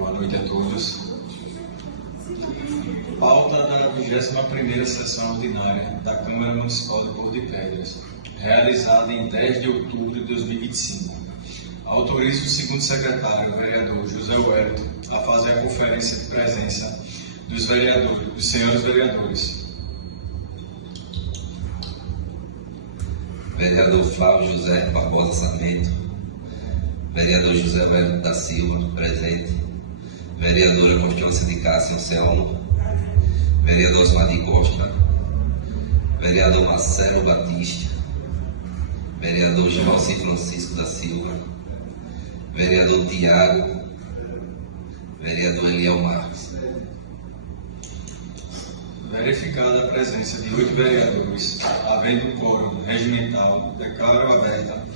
Boa noite a todos. Pauta da 21ª Sessão Ordinária da Câmara Municipal de Porto de Pedras, realizada em 10 de outubro de 2025. Autorizo o segundo secretário, o vereador José Wellington, a fazer a conferência de presença dos senhores vereadores. Vereador Flávio José Barbosa Sarmento, vereador José Wellington da Silva, presente, vereadora Mostioncia de Cássio Anselmo, vereador Osmar Costa, vereador Marcelo Batista, vereador Joalci Francisco da Silva, vereador Tiago, vereador Eliel Marques. Verificada a presença de 8 vereadores, havendo quórum regimental, declaro aberta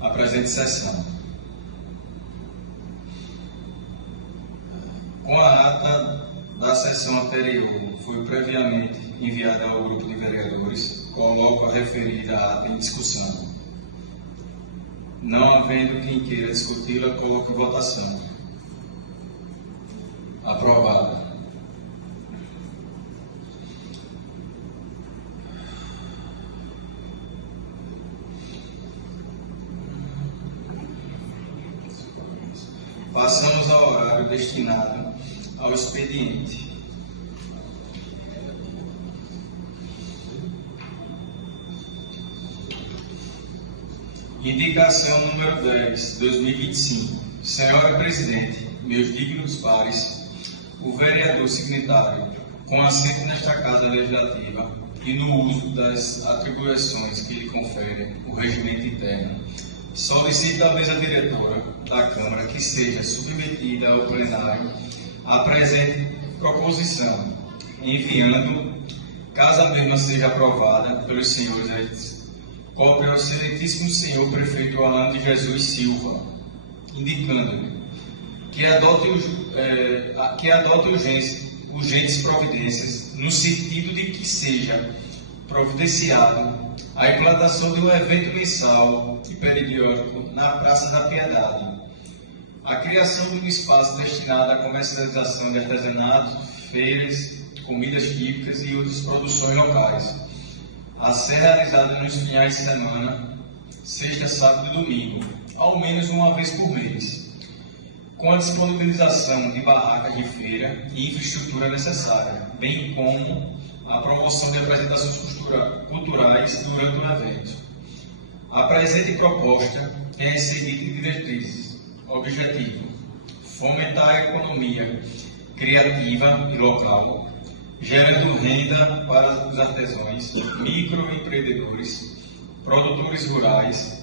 a presente sessão. Com a ata da sessão anterior, foi previamente enviada ao grupo de vereadores, coloco a referida ata em discussão. Não havendo quem queira discuti-la, coloco em votação. Aprovada. Passamos ao horário destinado ao expediente. Indicação número 10, 2025. Senhora Presidente, meus dignos pares, o vereador signatário, com assento nesta Casa Legislativa e no uso das atribuições que lhe confere o regimento interno, solicita à mesa diretora da Câmara que seja submetida ao plenário a presente proposição, enviando, caso a mesma seja aprovada pelos senhores, cópia ao excelentíssimo senhor prefeito Orlando de Jesus Silva, indicando que adote urgentes providências no sentido de que seja providenciado a implantação de um evento mensal e periódico na Praça da Piedade, a criação de um espaço destinado à comercialização de artesanato, feiras, comidas típicas e outras produções locais, a ser realizada nos finais de semana, sexta, sábado e domingo, ao menos uma vez por mês, com a disponibilização de barracas de feira e infraestrutura necessária, bem como a promoção de apresentações culturais durante o evento. A presente proposta tem as seguintes diretrizes. Objetivo: fomentar a economia criativa e local, gerando renda para os artesãos, microempreendedores, produtores rurais,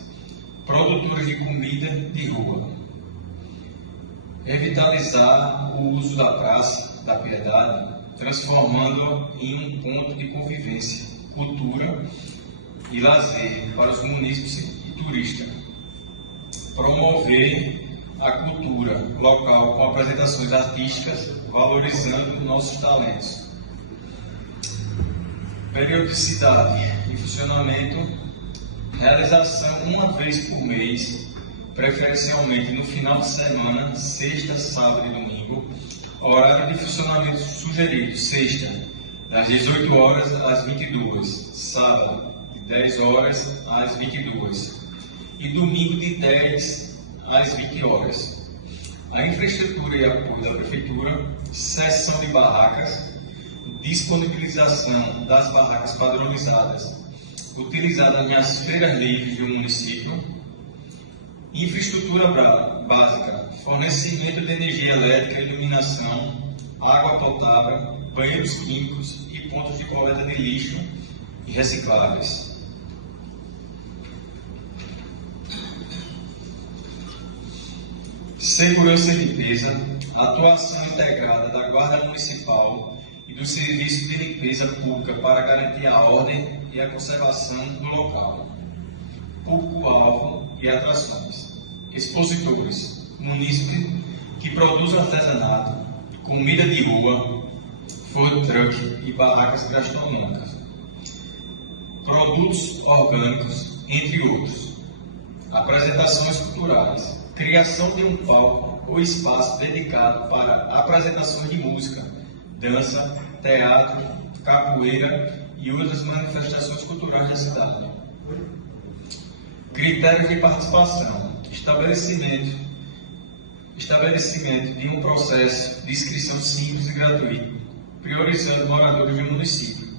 produtores de comida de rua. Revitalizar o uso da Praça da Piedade, transformando em um ponto de convivência, cultura e lazer para os munícipes e turistas. Promover a cultura local com apresentações artísticas, valorizando nossos talentos. Periodicidade e funcionamento: realização uma vez por mês, preferencialmente no final de semana, sexta, sábado e domingo. Horário de funcionamento sugerido: sexta, das 18 horas às 22, sábado, de 10 horas às 22 e domingo, de 10 às 20 horas. A infraestrutura e apoio da Prefeitura: cessão de barracas, disponibilização das barracas padronizadas, utilizadas nas feiras livres do município. Infraestrutura básica: fornecimento de energia elétrica, iluminação, água potável, banheiros químicos e pontos de coleta de lixo e recicláveis. Segurança e limpeza: atuação integrada da Guarda Municipal e do Serviço de Limpeza Pública para garantir a ordem e a conservação do local. Público-alvo e atrações: expositores, munícipes que produzem artesanato, comida de rua, food truck e barracas gastronômicas, produtos orgânicos, entre outros. Apresentações culturais: criação de um palco ou espaço dedicado para apresentações de música, dança, teatro, capoeira e outras manifestações culturais da cidade. Critérios de participação: estabelecimento de um processo de inscrição simples e gratuito, priorizando moradores do município.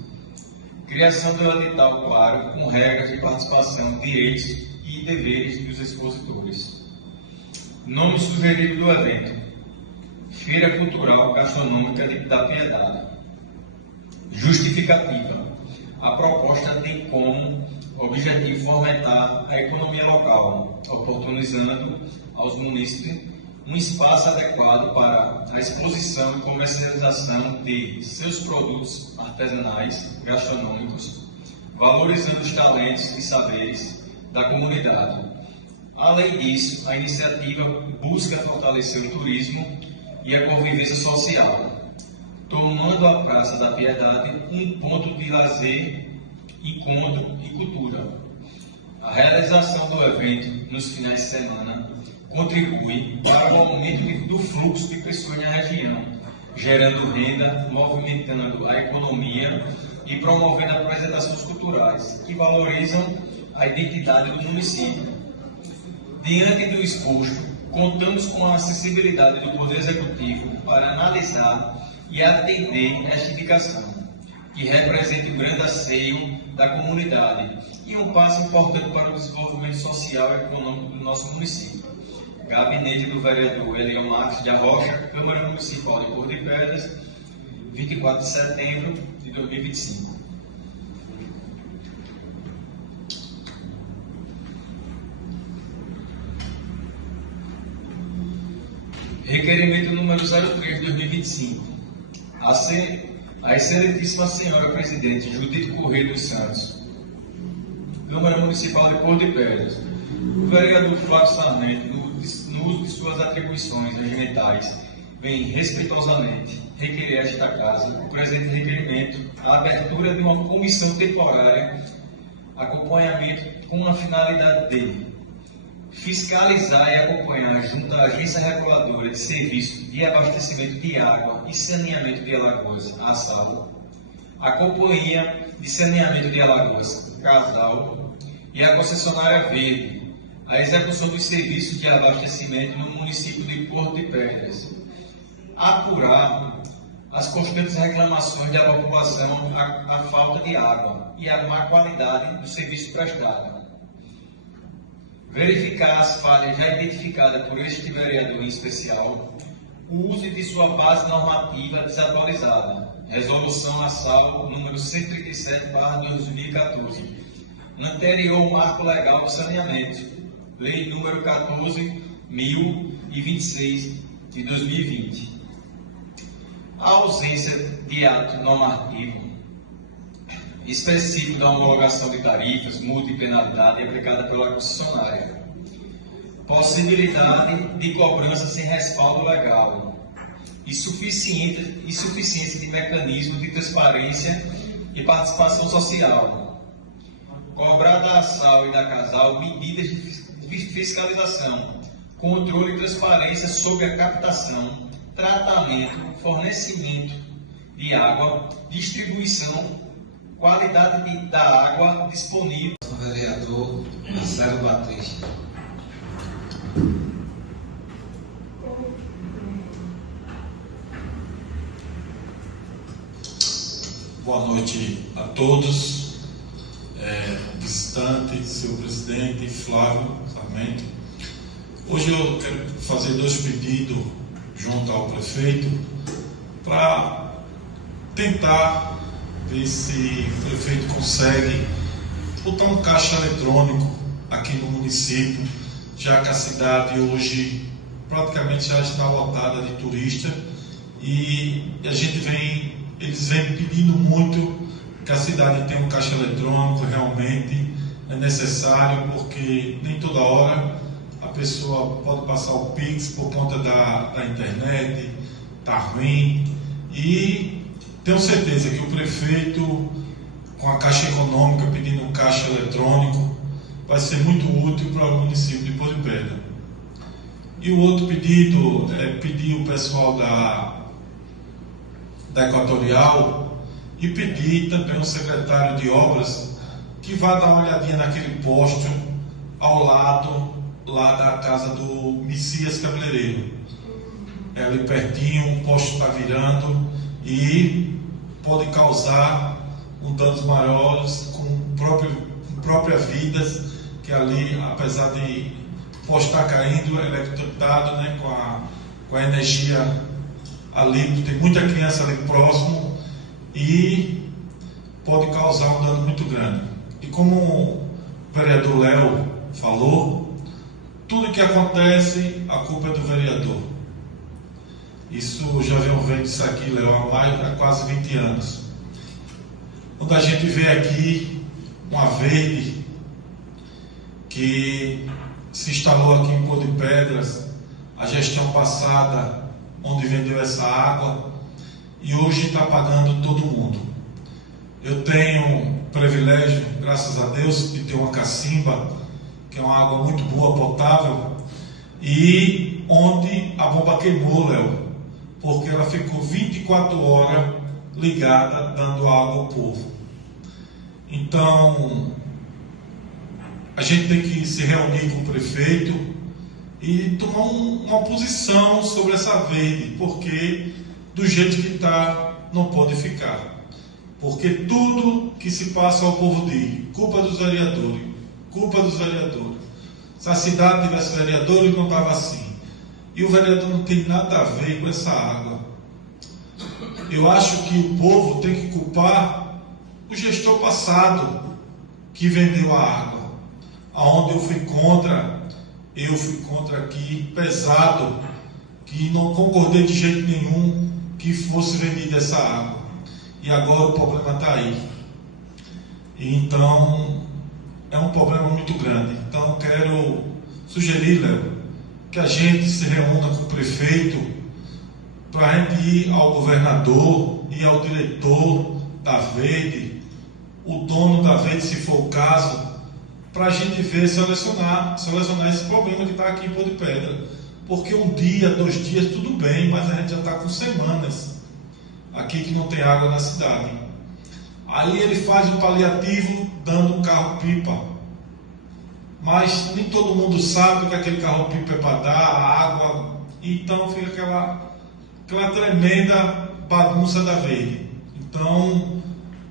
Criação do edital claro, com regras de participação, direitos e deveres dos expositores. Nome sugerido do evento: Feira Cultural Gastronômica da Piedade. Justificativa: a proposta tem como objetivo fomentar a economia local, oportunizando aos munícipes um espaço adequado para a exposição e comercialização de seus produtos artesanais gastronômicos, valorizando os talentos e saberes da comunidade. Além disso, a iniciativa busca fortalecer o turismo e a convivência social, tornando a Praça da Piedade um ponto de lazer, encontro e cultura. A realização do evento nos finais de semana contribui para o aumento do fluxo de pessoas na região, gerando renda, movimentando a economia e promovendo apresentações culturais que valorizam a identidade do município. Diante do exposto, contamos com a acessibilidade do Poder Executivo para analisar e atender esta indicação, que representa um grande asseio da comunidade e um passo importante para o desenvolvimento social e econômico do nosso município. Gabinete do vereador Eliel Marques de Arrocha, Câmara Municipal de Porto de Pedras, 24 de setembro de 2025. Requerimento número 03 de 2025. A excelentíssima senhora presidente Judite Corrêa dos Santos, Câmara Municipal de Porto de Pedras, o vereador Flávio Sarmento, no uso de suas atribuições regimentais, vem respeitosamente requerer a esta Casa o presente requerimento a abertura de uma comissão temporária, acompanhamento com a finalidade de fiscalizar e acompanhar junto à Agência Reguladora de Serviços de Abastecimento de Água e Saneamento de Alagoas, a ASAL, a Companhia de Saneamento de Alagoas, CASAL, e a concessionária Verde, a execução dos serviços de abastecimento no município de Porto de Pedras, apurar as constantes reclamações da população à falta de água e à má qualidade do serviço prestado, verificar as falhas já identificadas por este vereador em especial, o uso de sua base normativa desatualizada, Resolução ASAL número 137/2014, anterior marco legal do saneamento, Lei número 14.026 de 2020. A ausência de ato normativo específico da homologação de tarifas, multa e penalidade aplicada pela concessionária. Possibilidade de cobrança sem respaldo legal. Insuficiência de mecanismos de transparência e participação social. Cobrar da ASAL e da CASAL medidas de fiscalização, controle e transparência sobre a captação, tratamento, fornecimento de água, distribuição, qualidade da água disponível. O vereador Marcelo Batista. Boa noite a todos, visitantes, seu presidente Flávio Sarmento. Hoje eu quero fazer dois pedidos junto ao prefeito para tentar ver se o prefeito consegue botar um caixa eletrônico aqui no município, já que a cidade hoje praticamente já está lotada de turista e eles vêm pedindo muito que a cidade tenha um caixa eletrônico. Realmente é necessário, porque nem toda hora a pessoa pode passar o Pix por conta da internet, está ruim, e tenho certeza que o prefeito, com a Caixa Econômica pedindo um caixa eletrônico, vai ser muito útil para o município de Porto de Pedras. E o outro pedido é pedir o pessoal da Equatorial e pedir também o secretário de obras que vá dar uma olhadinha naquele poste ao lado lá da casa do Messias Cabeleireiro. É ali pertinho, o poste está virando e pode causar danos maiores com próprias vidas, que ali, apesar de o poste estar caindo, ele é conectado, né, com a energia ali, tem muita criança ali próximo e pode causar um dano muito grande. E como o vereador Léo falou, tudo que acontece, a culpa é do vereador. Isso já venho vendo isso aqui, Léo, há quase 20 anos. Quando a gente vê aqui uma verde que se instalou aqui em Pôr de Pedras, a gestão passada, onde vendeu essa água, e hoje está pagando todo mundo. Eu tenho privilégio, graças a Deus, de ter uma cacimba, que é uma água muito boa, potável, e onde a bomba queimou, Léo, porque ela ficou 24 horas ligada, dando água ao povo. Então, a gente tem que se reunir com o prefeito e tomar uma posição sobre essa verde, porque do jeito que está, não pode ficar. Porque tudo que se passa ao povo diz, culpa dos vereadores, culpa dos vereadores. Se a cidade tivesse vereadores, não estava assim. E o vereador não tem nada a ver com essa água. Eu acho que o povo tem que culpar o gestor passado que vendeu a água. Aonde eu fui contra aqui, pesado, que não concordei de jeito nenhum que fosse vendida essa água. E agora o problema está aí. Então, é um problema muito grande. Então, quero sugerir, Léo, que a gente se reúna com o prefeito para a gente ir ao governador e ao diretor da Verde, o dono da Verde, se for o caso, para a gente ver, selecionar esse problema que está aqui em Pôr de Pedra. Porque um dia, 2 dias, tudo bem, mas a gente já está com semanas aqui que não tem água na cidade. Aí ele faz um paliativo dando um carro-pipa. Mas nem todo mundo sabe que aquele carro-pipa é para dar a água. Então fica aquela tremenda bagunça da Verde. Então, o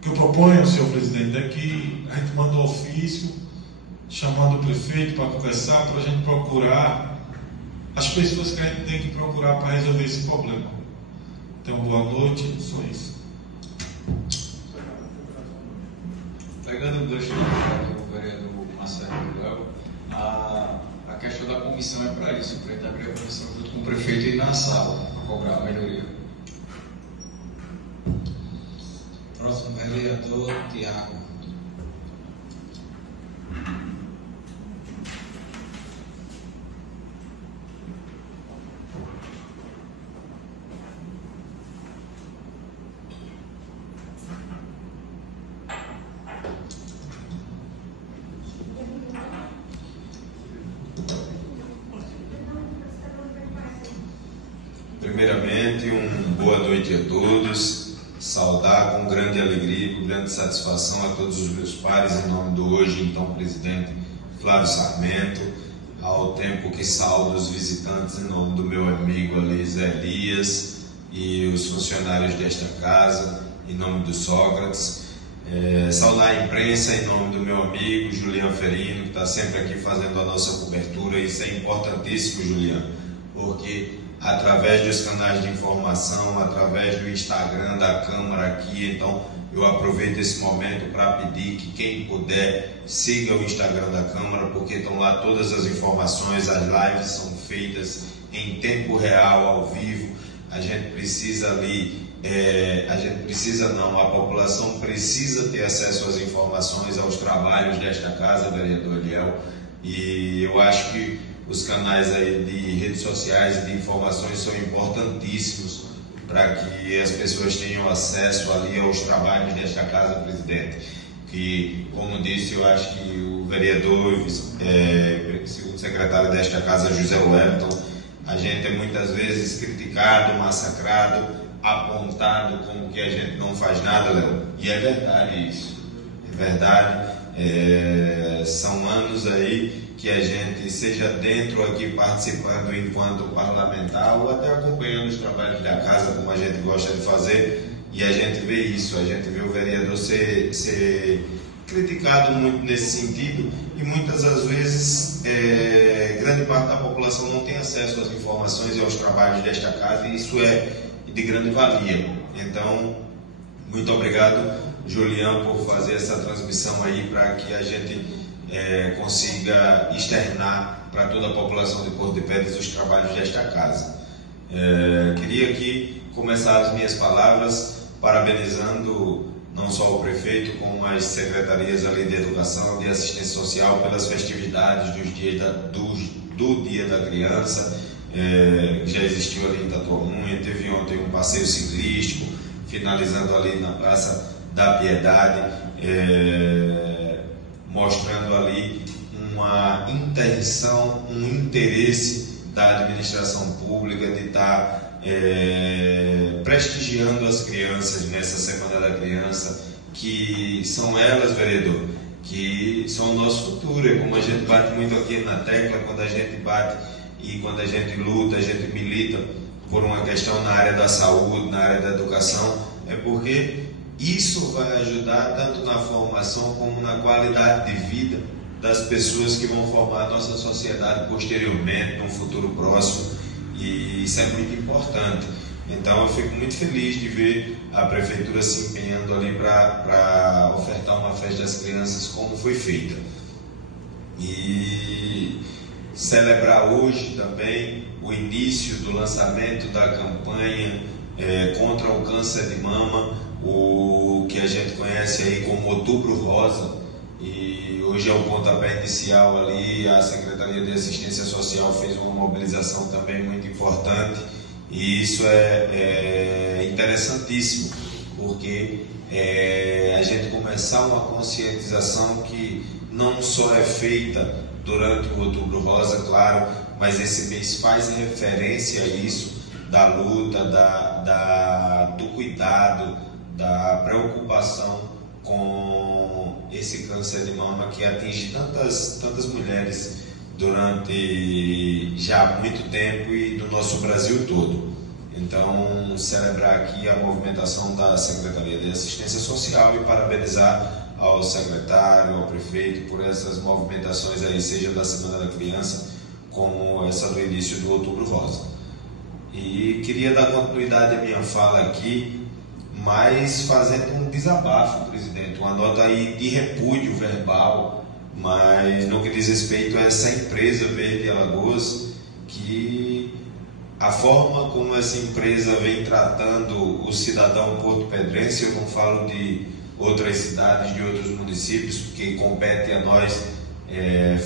que eu proponho, senhor presidente, é que a gente manda um ofício chamando o prefeito para conversar, para a gente procurar as pessoas que a gente tem que procurar para resolver esse problema. Então, boa noite, só isso. Pegando o gancho do vereador Marcelo Léo, a questão da comissão é para isso, para abrir a comissão junto com o prefeito e ir na sala para cobrar a melhoria. Próximo vereador, Tiago. Primeiramente, boa noite a todos. Saudar com grande alegria e com grande satisfação a todos os meus pares, em nome do hoje então presidente Flávio Sarmento, ao tempo que saúdo os visitantes em nome do meu amigo ali Zé Elias e os funcionários desta casa, em nome do Sócrates. Saudar a imprensa em nome do meu amigo Juliano Ferino, que está sempre aqui fazendo a nossa cobertura. Isso é importantíssimo, Juliano, porque através dos canais de informação, através do Instagram da Câmara aqui, então eu aproveito esse momento para pedir que quem puder siga o Instagram da Câmara, porque estão lá todas as informações, as lives são feitas em tempo real, ao vivo. A gente precisa a população precisa ter acesso às informações, aos trabalhos desta casa, vereador Eliel, e eu acho que os canais aí de redes sociais e de informações são importantíssimos para que as pessoas tenham acesso ali aos trabalhos desta casa, presidente. Que, como disse, eu acho que o vereador, segundo secretário desta casa, José Wellington, A gente é muitas vezes criticado, massacrado, apontado como que a gente não faz nada, Léo. E é verdade isso. É verdade. São anos aí que a gente, seja dentro aqui participando enquanto parlamentar ou até acompanhando os trabalhos da casa, como a gente gosta de fazer, e a gente vê isso, a gente vê o vereador ser criticado muito nesse sentido, e muitas das vezes grande parte da população não tem acesso às informações e aos trabalhos desta casa, e isso é de grande valia. Então, muito obrigado, Julian, por fazer essa transmissão aí para que a gente consiga externar para toda a população de Porto de Pedras os trabalhos desta casa. Queria aqui começar as minhas palavras parabenizando não só o prefeito, como as secretarias ali de educação e de assistência social pelas festividades do Dia da Criança. Já existiu ali em Tatuapé, teve ontem um passeio ciclístico, finalizando ali na Praça da Piedade, mostrando ali uma intenção, um interesse da administração pública de estar prestigiando as crianças nessa Semana da Criança, que são elas, vereador, que são o nosso futuro. É como a gente bate muito aqui na tecla, quando a gente bate e quando a gente luta, a gente milita por uma questão na área da saúde, na área da educação, é porque isso vai ajudar tanto na formação como na qualidade de vida das pessoas que vão formar a nossa sociedade posteriormente, num futuro próximo, e isso é muito importante. Então eu fico muito feliz de ver a prefeitura se empenhando ali para ofertar uma festa das crianças como foi feita. E celebrar hoje também o início do lançamento da campanha contra o câncer de mama, o que a gente conhece aí como Outubro Rosa, e hoje é o pontapé inicial ali. A Secretaria de Assistência Social fez uma mobilização também muito importante, e isso é interessantíssimo, porque a gente começar uma conscientização que não só é feita durante o Outubro Rosa, claro, mas esse mês faz referência a isso, da luta, do cuidado, da preocupação com esse câncer de mama que atinge tantas mulheres durante já muito tempo e no nosso Brasil todo. Então, celebrar aqui a movimentação da Secretaria de Assistência Social e parabenizar ao secretário, ao prefeito por essas movimentações aí, seja da Semana da Criança, como essa do início do Outubro Rosa. E queria dar continuidade à minha fala aqui, mas fazendo um desabafo, presidente, uma nota aí de repúdio verbal, mas no que diz respeito a essa empresa Verde Alagoas, que a forma como essa empresa vem tratando o cidadão porto-pedrense, eu não falo de outras cidades, de outros municípios, porque compete a nós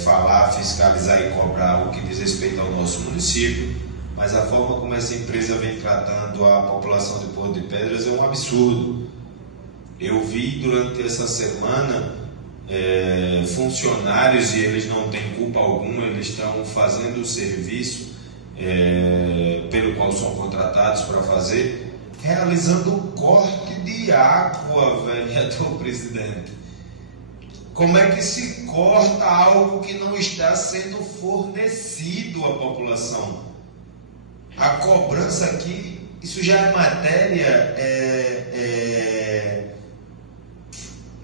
falar, fiscalizar e cobrar o que diz respeito ao nosso município, mas a forma como essa empresa vem tratando a população de Porto de Pedras é um absurdo. Eu vi durante essa semana funcionários, e eles não têm culpa alguma, eles estão fazendo o serviço pelo qual são contratados para fazer, realizando corte de água, vereador presidente. Como é que se corta algo que não está sendo fornecido à população? A cobrança aqui, isso já é matéria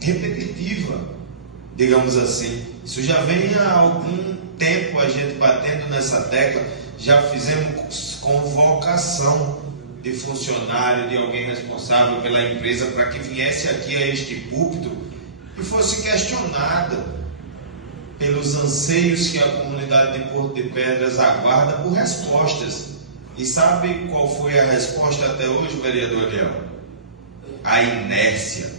repetitiva, digamos assim. Isso já vem há algum tempo a gente batendo nessa tecla. Já fizemos convocação de funcionário, de alguém responsável pela empresa, para que viesse aqui a este púlpito e fosse questionada pelos anseios que a comunidade de Porto de Pedras aguarda por respostas. E sabe qual foi a resposta até hoje, vereador Leão? A inércia.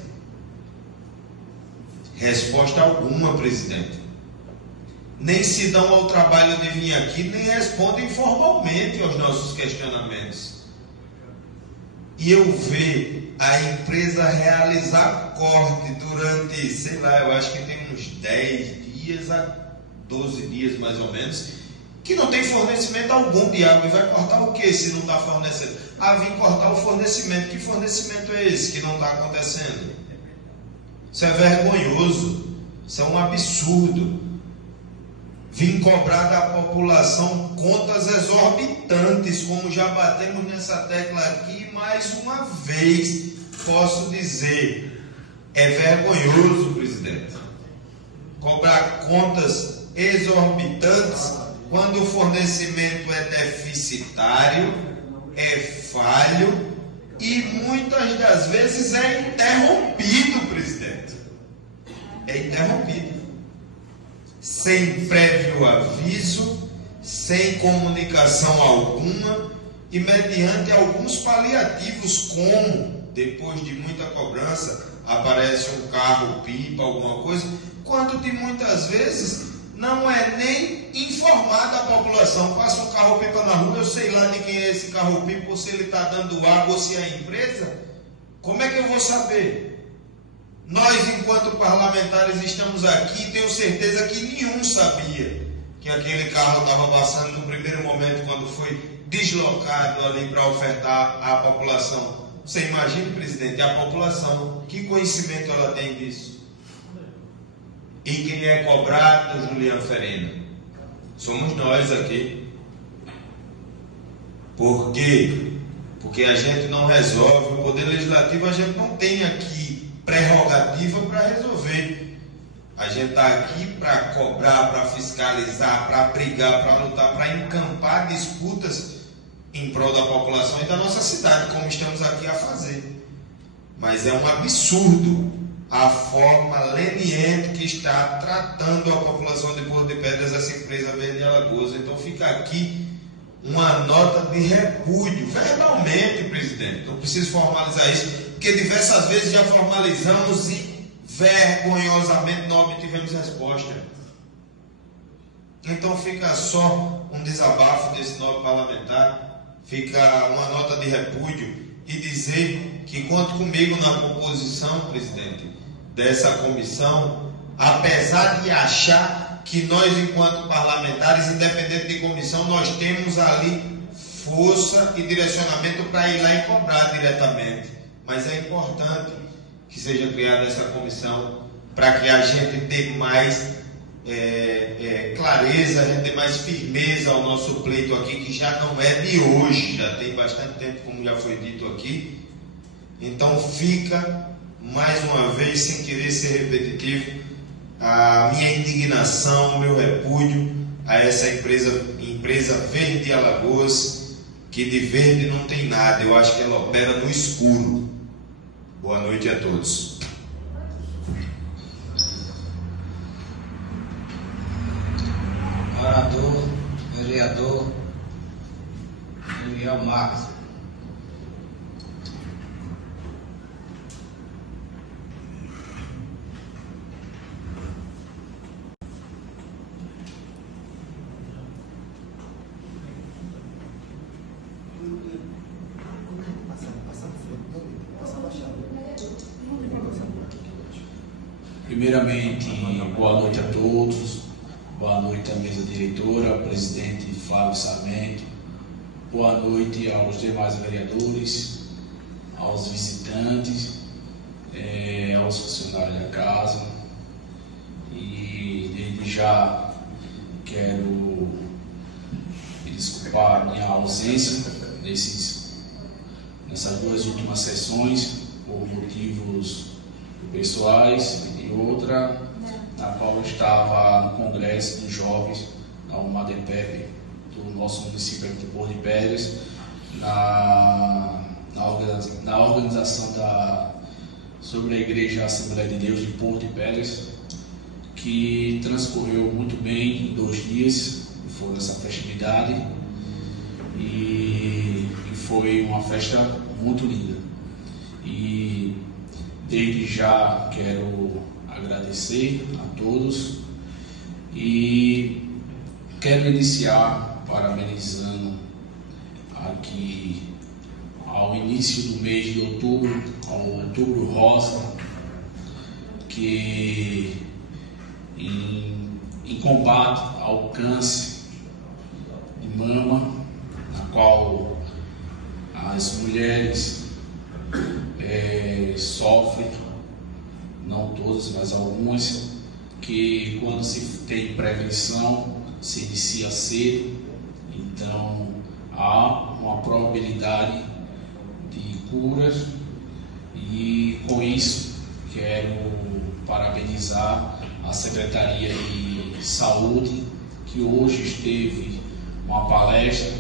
Resposta alguma, presidente. Nem se dão ao trabalho de vir aqui, nem respondem formalmente aos nossos questionamentos. E eu ver a empresa realizar corte durante, sei lá, eu acho que tem uns 10 dias a 12 dias mais ou menos, que não tem fornecimento algum de água. E vai cortar o que se não está fornecendo? Ah, vim cortar o fornecimento. Que fornecimento é esse que não está acontecendo? Isso é vergonhoso. Isso é um absurdo. Vim cobrar da população contas exorbitantes, como já batemos nessa tecla aqui, mais uma vez, posso dizer, é vergonhoso, presidente, cobrar contas exorbitantes quando o fornecimento é deficitário, é falho e muitas das vezes é interrompido, presidente. É interrompido. Sem prévio aviso, sem comunicação alguma e mediante alguns paliativos, como depois de muita cobrança aparece um carro-pipa, alguma coisa, quando de muitas vezes não é nem informada a população. Passa um carro-pipa na rua, eu sei lá de quem é esse carro-pipa, ou se ele está dando água ou se é a empresa, como é que eu vou saber? Nós, enquanto parlamentares, estamos aqui e tenho certeza que nenhum sabia que aquele carro estava passando no primeiro momento, quando foi deslocado ali para ofertar à população. Você imagina, presidente, a população, que conhecimento ela tem disso? E quem é cobrado, Juliano Ferreira? Somos nós aqui. Por quê? Porque a gente não resolve, o Poder Legislativo a gente não tem aqui prerrogativa para resolver. A gente está aqui para cobrar, para fiscalizar, para brigar, para lutar, para encampar disputas em prol da população e da nossa cidade, como estamos aqui a fazer. Mas é um absurdo a forma leniente que está tratando a população de Porto de Pedras, essa empresa Verde Alagoas. Então fica aqui uma nota de repúdio, verbalmente, presidente. Não preciso formalizar isso, porque diversas vezes já formalizamos e vergonhosamente não obtivemos resposta. Então fica só um desabafo desse novo parlamentar, fica uma nota de repúdio e dizer que conte comigo na composição, presidente, dessa comissão, apesar de achar que nós, enquanto parlamentares, independente de comissão, nós temos ali força e direcionamento para ir lá e cobrar diretamente. Mas é importante que seja criada essa comissão para que a gente dê mais clareza, a gente dê mais firmeza ao nosso pleito aqui, que já não é de hoje, já tem bastante tempo, como já foi dito aqui. Então fica, mais uma vez, sem querer ser repetitivo, a minha indignação, o meu repúdio a essa empresa Verde Alagoas, que de verde não tem nada. Eu acho que ela opera no escuro. Boa noite a todos. Orador, vereador Miguel Marques. Primeiramente, boa noite a todos, boa noite à mesa diretora, presidente Flávio Sarmento, boa noite aos demais vereadores, aos visitantes, aos funcionários da casa, e desde já quero me desculpar a minha ausência nessas duas últimas sessões por motivos pessoais, e outra na qual eu estava no Congresso dos Jovens da UMADEPEP do nosso município de Porto de Pedras, na organização sobre a Igreja Assembleia de Deus de Porto de Pedras, que transcorreu muito bem em 2 dias, foi essa festividade, e foi uma festa muito linda. E desde já quero agradecer a todos e quero iniciar parabenizando aqui ao início do mês de outubro, ao Outubro Rosa, que em combate ao câncer mama, na qual as mulheres sofrem, não todas, mas algumas, que quando se tem prevenção se inicia cedo, então há uma probabilidade de curas. E com isso quero parabenizar a Secretaria de Saúde, que hoje esteve uma palestra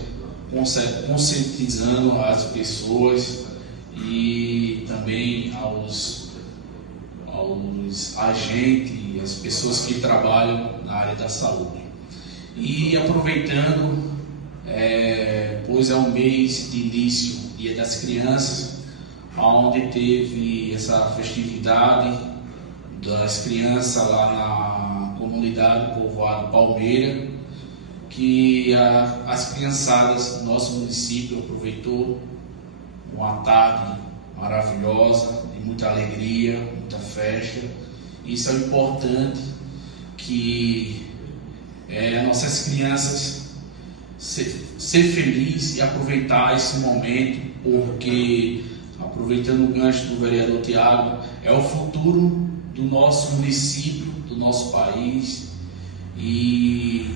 conscientizando as pessoas e também aos agentes, as pessoas que trabalham na área da saúde. E aproveitando, pois é um mês de início, Dia das Crianças, onde teve essa festividade das crianças lá na comunidade povoado Palmeira, que as criançadas do nosso município aproveitou uma tarde maravilhosa, de muita alegria, muita festa. Isso é importante, que as nossas crianças ser felizes e aproveitar esse momento, porque, aproveitando o gancho do vereador Tiago, é o futuro do nosso município, do nosso país, e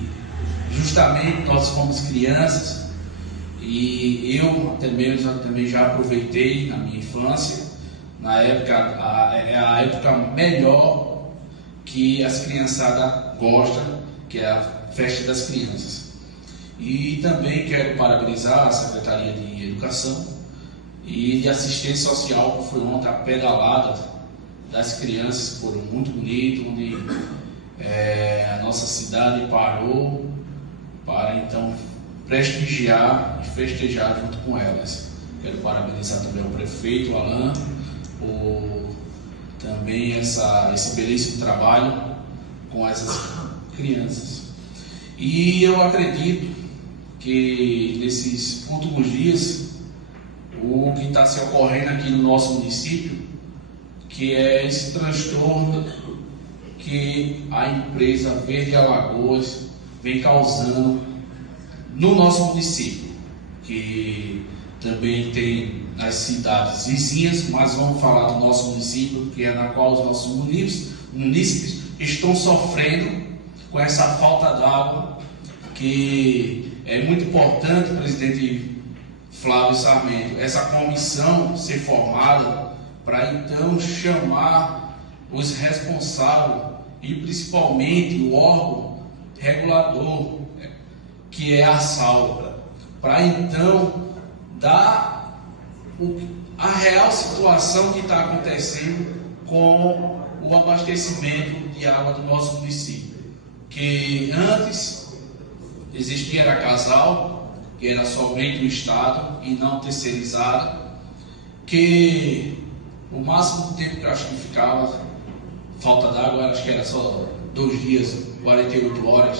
justamente nós fomos crianças, e eu até mesmo também já aproveitei na minha infância, na época, é a época melhor que as criançadas gostam, que é a festa das crianças. E também quero parabenizar a Secretaria de Educação e de Assistência Social, que foi ontem a pedalada das crianças, foram muito bonito, onde a nossa cidade parou para então prestigiar e festejar junto com elas. Quero parabenizar também o prefeito Alain por também esse belíssimo trabalho com essas crianças. E eu acredito que nesses últimos dias, o que está se ocorrendo aqui no nosso município, que é esse transtorno que a empresa Verde Alagoas vem causando no nosso município, que também tem nas cidades vizinhas, mas vamos falar do nosso município, que é na qual os nossos munícipes estão sofrendo com essa falta d'água, que é muito importante, presidente Flávio Sarmento, essa comissão ser formada para então chamar os responsáveis e principalmente o órgão regulador, que é a SAL, para então dar a real situação que está acontecendo com o abastecimento de água do nosso município. Que antes existia era casal, que era somente o Estado e não terceirizado, que o máximo tempo que eu acho que ficava falta d'água, acho que era só 2 dias, 48 horas.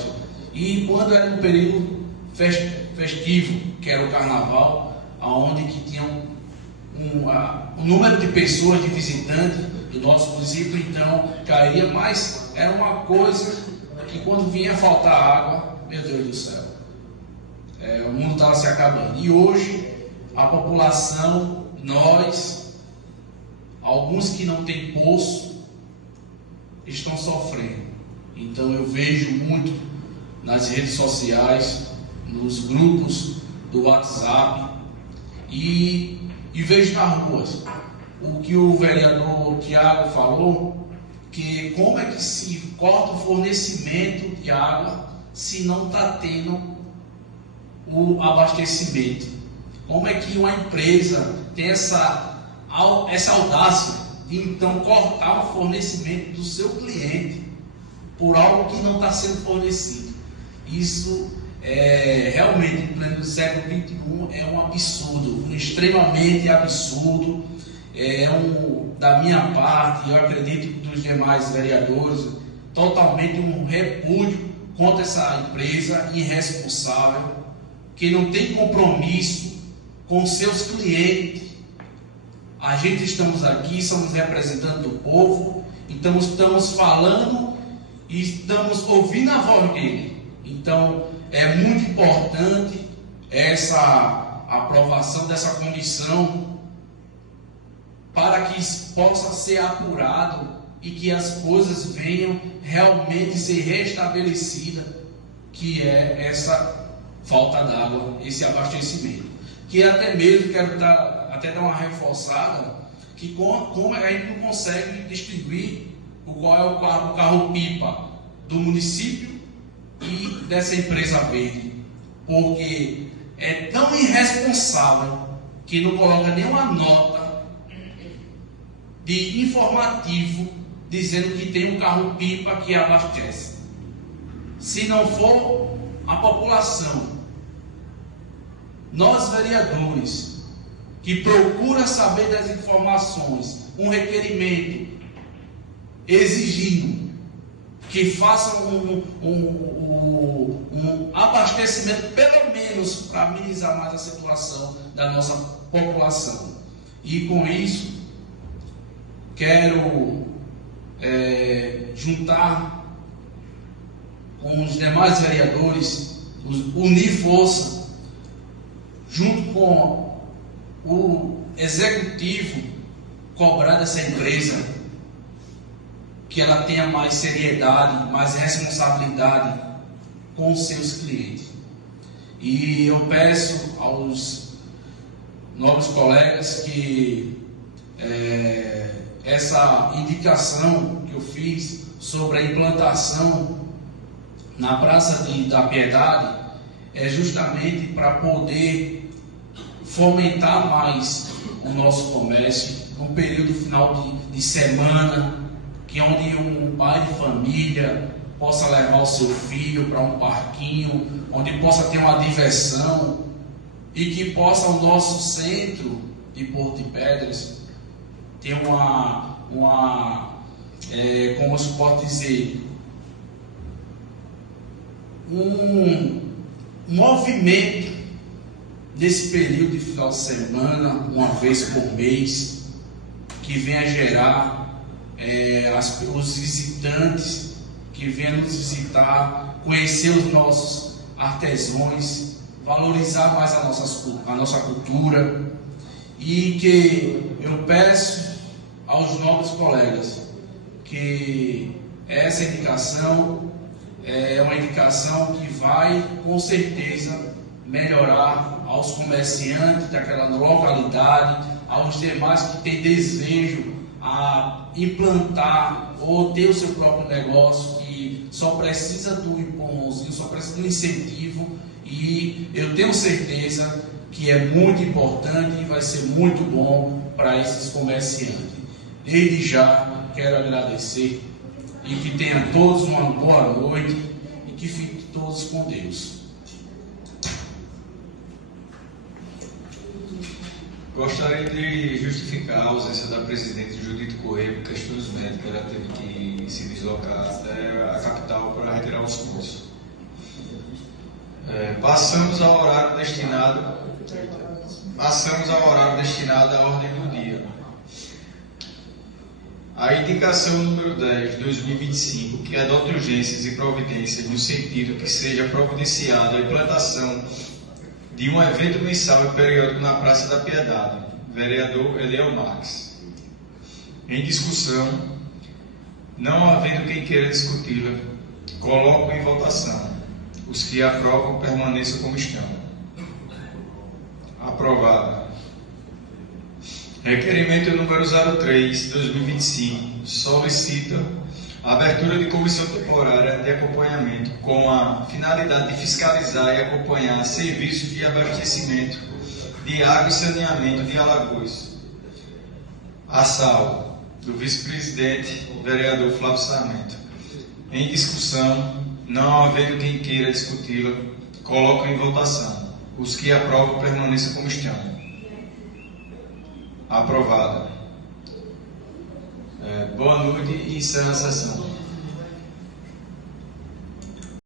E quando era no período festivo, que era o carnaval, aonde que tinha um número de pessoas, de visitantes do nosso município, então cairia, mas era uma coisa que quando vinha faltar água, meu Deus do céu, o mundo estava se acabando. E hoje a população, nós, alguns que não têm poço, estão sofrendo. Então eu vejo muito nas redes sociais, nos grupos do WhatsApp e vejo nas ruas o que o vereador Tiago falou, que como é que se corta o fornecimento de água se não está tendo o abastecimento. Como é que uma empresa tem essa audácia de então cortar o fornecimento do seu cliente por algo que não está sendo fornecido? Isso realmente, em pleno século XXI, é um absurdo, extremamente absurdo. Da minha parte, eu acredito que dos demais vereadores, totalmente um repúdio contra essa empresa irresponsável, que não tem compromisso com seus clientes. A gente estamos aqui, somos representantes do povo, então estamos falando e estamos ouvindo a voz dele. Então, é muito importante essa aprovação dessa comissão para que possa ser apurado e que as coisas venham realmente ser restabelecidas, que é essa falta d'água, esse abastecimento. Que até mesmo quero dar uma reforçada, que como a gente não consegue distribuir qual é o carro-pipa do município e dessa empresa verde, porque é tão irresponsável que não coloca nenhuma nota de informativo dizendo que tem um carro-pipa que abastece. Se não for a população, nós vereadores, que procura saber das informações, um requerimento exigindo que façam um abastecimento, pelo menos para amenizar mais a situação da nossa população. E com isso, quero juntar com os demais vereadores, unir força, junto com o executivo, cobrar dessa empresa que ela tenha mais seriedade, mais responsabilidade com os seus clientes. E eu peço aos nobres colegas que essa indicação que eu fiz sobre a implantação na Praça da Piedade é justamente para poder fomentar mais o nosso comércio no período final de semana, que onde um pai de família possa levar o seu filho para um parquinho, onde possa ter uma diversão e que possa o nosso centro de Porto de Pedras ter como se pode dizer, um movimento nesse período de final de semana, uma vez por mês, que venha gerar os visitantes que venham nos visitar, conhecer os nossos artesãos, valorizar mais a nossa cultura. E que eu peço aos novos colegas que essa indicação é uma indicação que vai com certeza melhorar aos comerciantes daquela localidade, aos demais que têm desejo a implantar ou ter o seu próprio negócio, que só precisa do empurrãozinho, só precisa do incentivo. E eu tenho certeza que é muito importante e vai ser muito bom para esses comerciantes. Desde já quero agradecer e que tenham todos uma boa noite e que fiquem todos com Deus. Gostaria de justificar a ausência da presidente Judite Correia por questões médicas. Ela teve que se deslocar até a capital para retirar os cursos. Passamos ao horário destinado à ordem do dia. A indicação número 10 de 2025, que adota urgências e providências no sentido que seja providenciada a implantação de um evento mensal e periódico na Praça da Piedade, vereador Eliel Marques. Em discussão, não havendo quem queira discuti-la, coloco em votação. Os que aprovam permaneçam como estão. Aprovado. Requerimento número 03, 2025, solicita a abertura de comissão temporária de acompanhamento com a finalidade de fiscalizar e acompanhar serviços de abastecimento de água e saneamento de Alagoas. Assal, do vice-presidente, vereador Flávio Sarmento. Em discussão, não havendo quem queira discuti-la, coloco em votação. Os que aprovam permaneçam como estão. Aprovada. Boa noite e encerra a sessão.